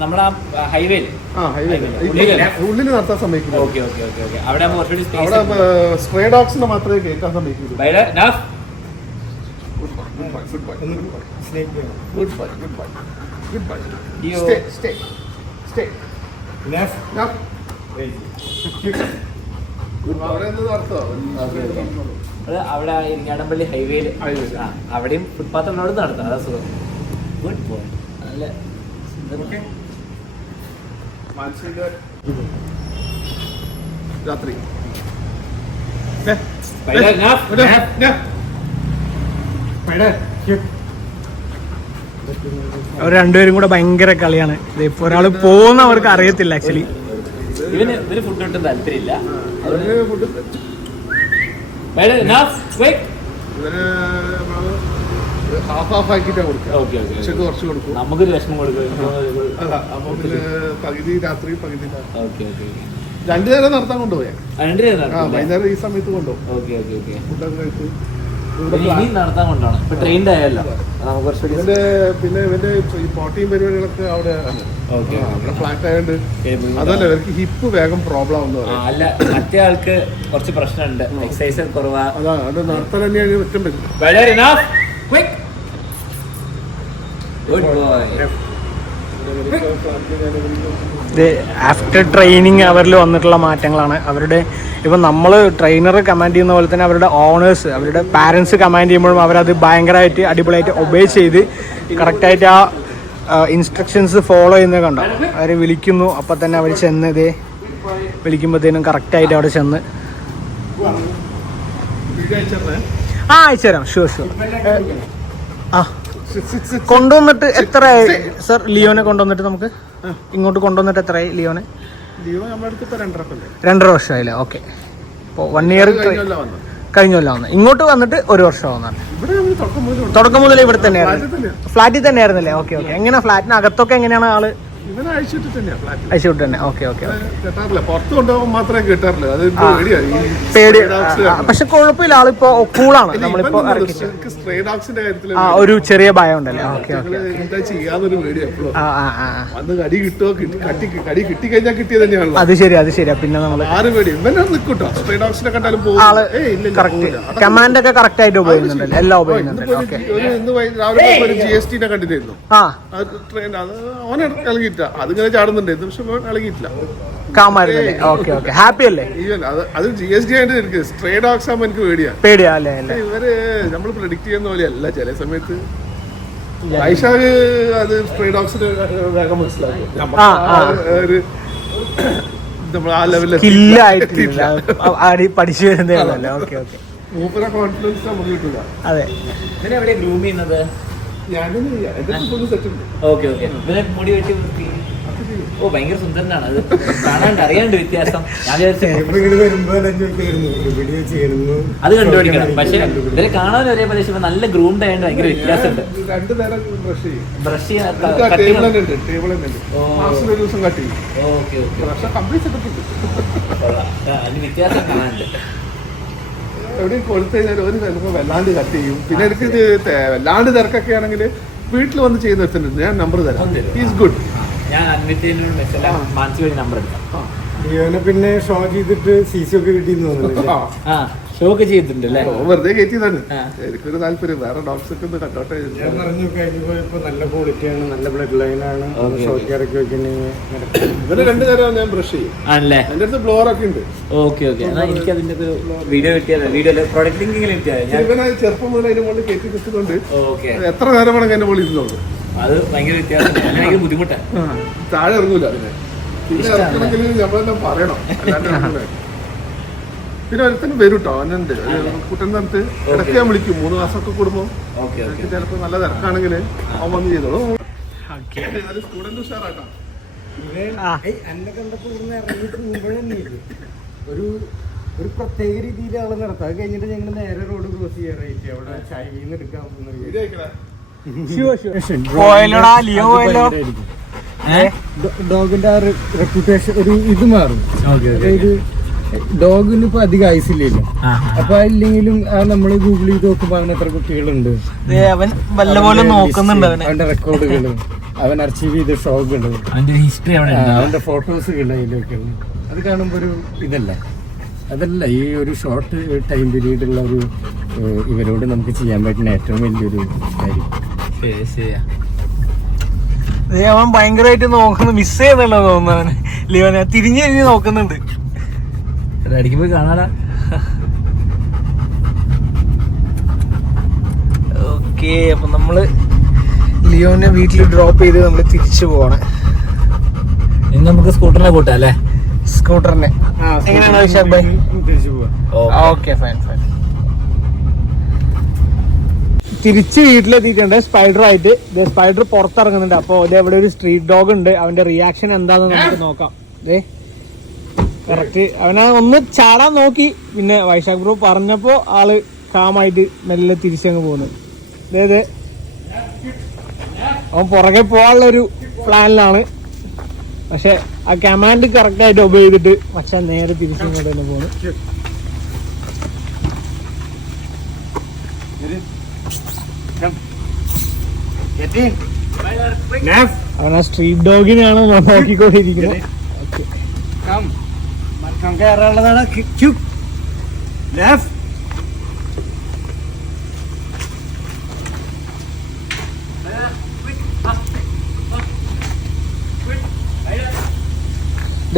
നമ്മുടെ ആ ഹൈവേയിൽ ആ ഹൈവേയിൽ ഉള്ളിൽ നടത്താൻ സമ്മതിക്കില്ല. Okay okay okay okay. അവിടെ അവിടെ സ്ട്രേ ഡോഗ്സിനെ മാത്രമേ കേൾക്കാൻ സമ്മതിക്കുള്ളൂ. Good bye good bye good bye good bye good bye good bye stay stay stay left നടത്തുക അത് അവിടെ ഇരിങ്ങാടമ്പള്ളി ഹൈവേയിൽ അവിടെയും ഫുട്പാത്ത് ഉള്ളവിടെ നടത്തണം. അതാ സുഖം. ഗുഡ് നല്ല രാത്രി. അവർ രണ്ടുപേരും കൂടെ ഭയങ്കര കളിയാണ്. ഇപ്പൊ ഒരാൾ പോകുന്ന അവർക്ക് അറിയത്തില്ല ആക്ച്വലി ഇവന് ഇവന് ഫുഡ് കിട്ടും താല്പര്യമില്ല. ഹാഫ് ഹാഫ് കൊടുക്കുക. ഉച്ചയ്ക്ക് കുറച്ച് കൊടുക്കും. നമുക്കൊരു വിഷമം കൊടുക്കും. പകുതി രാത്രി പകുതി രണ്ടു നേരം നടത്താൻ കൊണ്ടുപോയാ. രണ്ട് നേരം വൈകുന്നേരം ഈ സമയത്ത് കൊണ്ടുപോകും. Okay okay okay. ഫുഡൊക്കെ കഴിച്ച്. നടത്താൻ കൊണ്ടാണ്. ഇപ്പൊ ട്രെയിൻഡ് ആയല്ലോ ഇവന്റെ പിന്നെ ഇവന്റെ ഈ പോട്ടിയും പരിപാടികളൊക്കെ അവിടെ. അവിടെ ഫ്ലാറ്റ് ആയതുകൊണ്ട് അതല്ല ഇവർക്ക് ഹിപ്പ് വേഗം പ്രോബ്ലം ആവുന്ന അല്ല മറ്റേ ആൾക്ക് കുറച്ച് പ്രശ്നമുണ്ട്. എക്സസൈസ് കുറവാ. അതാ അത് നടത്താൻ തന്നെയാണ് പറ്റും. ആഫ്റ്റർ ട്രെയിനിങ് അവരിൽ വന്നിട്ടുള്ള മാറ്റങ്ങളാണ്. അവരുടെ ഇപ്പം നമ്മൾ ട്രെയിനർ കമാൻഡ് ചെയ്യുന്ന പോലെ തന്നെ അവരുടെ ഓണേഴ്സ് അവരുടെ പാരൻസ് കമാൻഡ് ചെയ്യുമ്പോഴും അവരത് ഭയങ്കരമായിട്ട് അടിപൊളിയായിട്ട് ഒബേ ചെയ്ത് കറക്റ്റായിട്ട് ആ ഇൻസ്ട്രക്ഷൻസ് ഫോളോ ചെയ്യുന്നത് കണ്ടോ? അവർ വിളിക്കുന്നു അപ്പം തന്നെ അവർ ചെന്ന് ഇതേ വിളിക്കുമ്പോഴത്തേനും കറക്റ്റായിട്ട് അവിടെ ചെന്ന് ആ അയച്ചുതരാം ഷുവർ ഷുവർ ആ കൊണ്ടുവന്നിട്ട് എത്രയായി? സർ ലിയോനെ കൊണ്ടുവന്നിട്ട് നമുക്ക്? ഇങ്ങോട്ട് കൊണ്ടുവന്നിട്ട് എത്രയായി ലിയോനെ? രണ്ടര കൊല്ലം. വർഷമായില്ലേ? ഓക്കെ ഇപ്പോൾ വൺ ഇയർ കഴിഞ്ഞല്ലോ വന്നത് ഇങ്ങോട്ട് വന്നിട്ട് ഒരു വർഷം നമ്മൾ തുടക്കം മുതൽ ഇവിടെ തന്നെയായിരുന്നു. തന്നെയാ. ഫ്ലാറ്റിൽ തന്നെയായിരുന്നല്ലേ? ഓക്കെ ഓക്കെ എങ്ങനെ ഫ്ലാറ്റിന് അകത്തൊക്കെ എങ്ങനെയാണ് ആൾ അയച്ചുവിട്ട് തന്നെ ഓക്കെ ഓക്കെ പേടി. പക്ഷെ കുഴപ്പമില്ല. ആളിപ്പോ കൂളാണ് നമ്മളിപ്പോ ഒരു ചെറിയ ഭയം ഉണ്ടല്ലേ? ഓക്കെ അത് ശരി അത് ശരി. പിന്നെ ആൾ കറക്റ്റ് കമാൻഡ് ഒക്കെ കറക്റ്റ് ആയിട്ട് ഉപയോഗിക്കുന്നുണ്ടല്ലേ? എല്ലാം ഉപയോഗിക്കുന്നുണ്ടല്ലോ? ഓക്കെ ടി കണ്ടിട്ടായിരുന്നു ആ. ട്രെയിൻ അത് അവനെ ഇളകിയിട്ട അതിങ്ങനെ ഇത് പക്ഷെ അവൻ ഇളകിയിട്ടില്ല. കാമായിരുന്നല്ലേ ഓക്കെ ഓക്കെ. ഹാപ്പി അല്ലേ? ഈവൻ അത് അത് ജി എസ് ടി ആയിട്ട് എനിക്ക് സ്ട്രേ ഡോഗ്സ് ആകുമ്പോൾ എനിക്ക് പേടിയാ. പേടിയാ അല്ലേ അല്ലേ? ഇവർ നമ്മൾ പ്രെഡിക്റ്റ് ചെയ്യുന്ന പോലെ അല്ല ചില സമയത്ത് വൈശാഖ് അത് സ്ട്രേ ഡോഗ്സിന് വേഗം മനസ്സിലാക്കും. ഒരു നമ്മൾ ആ ലെവലിൽ പഠിച്ചു വരുന്നേ ഓക്കെ ഓക്കെ. മൂപ്പര കോൺഫിഡൻസ് നമുക്ക് കിട്ടില്ല അതെ. ഇതിനെവിടെ ഗ്രൂം ചെയ്യുന്നത്? Okay okay. ഇവനെ മുടി വെട്ടി വൃത്തി. ഓ ഭയങ്കര സുന്ദരനാണ് അത്. കാണാണ്ട് അറിയാണ്ട് വ്യത്യാസം. ഞാൻ വിചാരിച്ചു അത് കണ്ടുപിടിക്കണം. പക്ഷെ ഇവരെ കാണാൻ ഒരേപോലെ പക്ഷെ ഇവൻ നല്ല ഗ്രൂംഡ് ആയതുകൊണ്ട് ഭയങ്കര വ്യത്യാസമുണ്ട്. രണ്ടു നേരം ബ്രഷ് ചെയ്യും. ബ്രഷ് ചെയ്യാൻ ടേബിൾ ഉണ്ട് ടേബിൾ ഉണ്ട്. ഓ. ഒരു ദിവസം കട്ട് ചെയ്യും. Okay okay. വ്യത്യാസം കാണാനുണ്ട്. എവിടെയും കൊടുത്തു കഴിഞ്ഞാൽ ഒരു ചിലപ്പോൾ വല്ലാണ്ട് കട്ട് ചെയ്യും. പിന്നെ എനിക്ക് ഇത് വല്ലാണ്ട് തിരക്കൊക്കെ ആണെങ്കിൽ വീട്ടിൽ വന്ന് ചെയ്യുന്ന ഒരുത്തനുണ്ട് ഞാൻ നമ്പർ തരാം. ഈസ് ഗുഡ് ഞാൻ പിന്നെ ഷോ ചെയ്തിട്ട് സി സി ഒക്കെ കിട്ടിയെന്ന് ആ ഷോ ഒക്കെ ചെയ്തിട്ടുണ്ട് അല്ലേ വെറുതെ കയറ്റിയതാണ്. എനിക്കൊരു താല്പര്യം. വേറെ ഒന്ന് കണ്ടോട്ടെ ഞാൻ പറഞ്ഞു നല്ല ക്വാളിറ്റിയാണ് നല്ല ബ്ലഡ് ലൈനാണ് ഷോക്ക് ഇറക്കി ഇവർ നേരം ഞാൻ ബ്രഷ് ചെയ്യും. ആണല്ലേ? എന്റെ അടുത്ത് ബ്ലോർ ഒക്കെ ഉണ്ട്. Okay okay. എന്നാൽ എനിക്ക് അതിന്റെ ഒരു വീഡിയോ കിട്ടിയത്. വീഡിയോ പ്രൊഡക്റ്റ് ലിങ്കെങ്കിലും കിട്ടിയത്. ഞാൻ ഇവനെ ചെറുപ്പം മുതൽ അതിന്റെ മുകളിൽ കയറ്റി വെച്ചതുകൊണ്ട് ഓക്കെ. എത്ര നേരം വേണമെങ്കിൽ മുകളിൽ അത് ഭയങ്കര വ്യത്യാസം. ഭയങ്കര ബുദ്ധിമുട്ടാണ് താഴെ ഇറങ്ങൂല അതിനെ. പിന്നെ നമ്മളെല്ലാം പറയണം. പിന്നെ ഒരുത്തന് വരും കേട്ടോ അവനുണ്ട്. കുട്ടൻ നടത്ത് ഇടയ്ക്ക് ഞാൻ വിളിക്കും. മൂന്ന് മാസമൊക്കെ കൂടുമ്പോൾ ഓക്കെ എനിക്ക് ചിലപ്പോൾ നല്ല തിരക്കാണെങ്കിൽ അവൻ വന്ന് ചെയ്തോളൂ. സ്റ്റുഡന്റ് ഉഷാറാട്ടോ. ഒരു ഒരു പ്രത്യേക രീതിയിൽ ആൾ നടത്താം. അത് കഴിഞ്ഞിട്ട് ഞങ്ങൾ നേരെ റോഡ് ക്രോസ് ചെയ്യാറായിട്ട് അവിടെ ചായ എടുക്കാൻ പോകുന്ന ഡോഗിന്റെ ആ റെപ്യൂട്ടേഷൻ ഒരു ഇത് മാറും. ഡോഗിന് ഇപ്പൊ അധികം ഐസില്ലല്ലോ അപ്പൊ ഇല്ലെങ്കിലും നമ്മൾ ഗൂഗിൾ ചെയ്ത് നോക്കുമ്പോ അവൻ എത്ര കുട്ടികളുണ്ട്. അവൻ വല്ലപോലെ നോക്കുന്നുണ്ട് അവനെ. അവന്റെ റെക്കോർഡുകൾ അവൻ അച്ചീവ് ചെയ്ത ഷോകൾ ഹിസ്റ്ററി ഉണ്ട്? അവന്റെ ഫോട്ടോസ് അതിലൊക്കെ അത് കാണുമ്പോ ഒരു ഇതല്ല. അതല്ല ഈ ഒരു ഷോർട്ട് ടൈം പീരീഡുള്ള ഒരു ഇവരോട് നമുക്ക് ചെയ്യാൻ പറ്റുന്ന ഏറ്റവും വലിയൊരു കാര്യം. അവൻ ഭയങ്കരമായിട്ട് നോക്കുന്നു. മിസ് ചെയ്യുന്നുണ്ടോ തോന്നുന്നു അവന്. ലിയോനെ തിരിഞ്ഞു തിരിഞ്ഞ് നോക്കുന്നുണ്ട്. പോയി കാണാടാ. ഓക്കെ അപ്പൊ നമ്മൾ ലിയോനെ വീട്ടിൽ ഡ്രോപ്പ് ചെയ്ത് നമ്മൾ തിരിച്ചു പോവാണ്. ഇനി നമുക്ക് സ്കൂട്ടറിനെ കൂട്ടാം അല്ലേ? സ്കൂട്ടറിനെ എങ്ങനെയാണ് ഓക്കെ ഫൈൻ ഫൈൻ തിരിച്ച് വീട്ടിലെത്തിയിട്ടുണ്ട് സ്പൈഡർ ആയിട്ട്. സ്പൈഡർ പുറത്തിറങ്ങുന്നുണ്ട്. അപ്പൊ ഇത് ഇവിടെ ഒരു സ്ട്രീറ്റ് ഡോഗ് ഉണ്ട്. അവന്റെ റിയാക്ഷൻ എന്താണെന്ന് നമുക്ക് നോക്കാം. ദേ കറക്റ്റ്. അവനെ ഒന്ന് ചാടാൻ നോക്കി. പിന്നെ വൈശാഖ് ബ്രോ പറഞ്ഞപ്പോ ആൾ കാമായിട്ട് മെല്ലെ തിരിച്ചങ്ങ് പോകുന്നു അതായത് അവൻ പുറകെ പോകാനുള്ള ഒരു പ്ലാനിലാണ്. പക്ഷെ ആ കമാൻഡ് കറക്റ്റ് ആയിട്ട് ഒബേ ചെയ്തിട്ട് പക്ഷെ നേരെ തിരിച്ചിങ്ങോട്ട് തന്നെ പോകുന്നു അവൻ ആ സ്ട്രീറ്റ് ഡോഗിനെയാണ് നോക്കിക്കൊണ്ടിരിക്കുന്നത് ഓക്കെ മലക്കം കയറാനുള്ളതാണ് ക്യൂ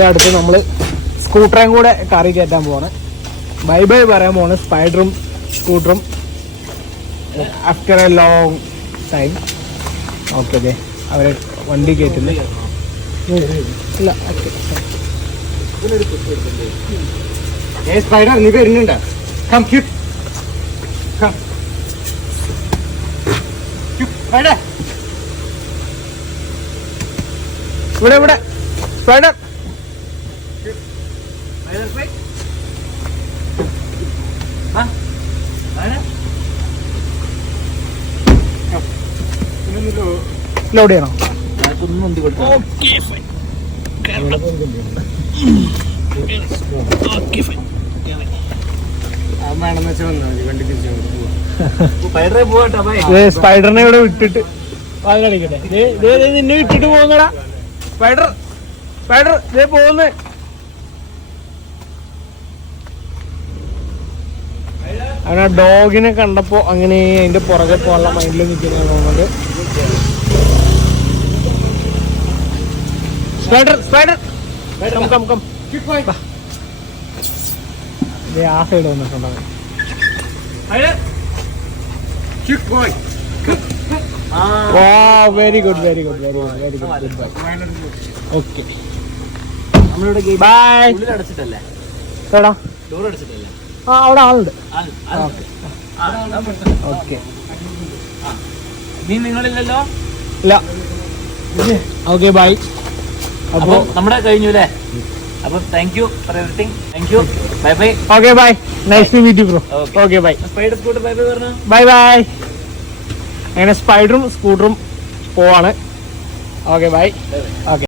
അടുത്ത് നമ്മൾ സ്കൂട്ടറും കൂടെ കറി കയറ്റാൻ പോവാണ്. ബൈ ബൈ പറയാൻ പോവാണ്. സ്പൈഡറും സ്കൂട്ടറും after a long time okay അതെ അവരെ വണ്ടി കയറ്റുന്നു. ഇല്ല ഓക്കെ ഏ സ്പൈഡർ നീ വരുന്നുണ്ട്. കം ക്യൂ കം സ്പൈഡർ ഇവിടെ ഇവിടെ. സ്പൈഡർ ലോഡ് ചെയ്യണം? അതൊന്നും സ്പൈഡറിനെ ഇവിടെ വിട്ടിട്ട്. നിന്നെ വിട്ടിട്ട് പോകുന്നടാ സ്പൈഡർ സ്പൈഡർ ഇതേ പോകുന്നേ അവൻ ആ ഡോഗിനെ കണ്ടപ്പോ അങ്ങനെ അതിന്റെ പുറകെ പോകാനുള്ള മൈൻഡിൽ നിൽക്കുന്ന തോന്നുന്നത്. Spider Spider come come come ദേ ആ സൈഡ് വന്നിട്ടുണ്ട് അവൻ ക്യൂ ആ വാ very good very good very good very good good bye okay bye ഉള്ളിൽ അടച്ചിട്ടല്ലേ എടാ ആ അവിടെ ആളുണ്ട് ആ, ഓക്കേ നീ നിങ്ങളില്ലല്ലോ ഇല്ല ഓക്കെ ബൈ അപ്പോൾ നമ്മുടെ കഴിഞ്ഞു അല്ലേ അപ്പൊ thank you for everything thank you bye bye okay bye nice to meet you bro. Okay bye Spider Scooter bye bye പറഞ്ഞു? ബൈ ബൈ അങ്ങനെ സ്പൈഡറും സ്കൂട്ടറും പോവാണ്. Okay bye okay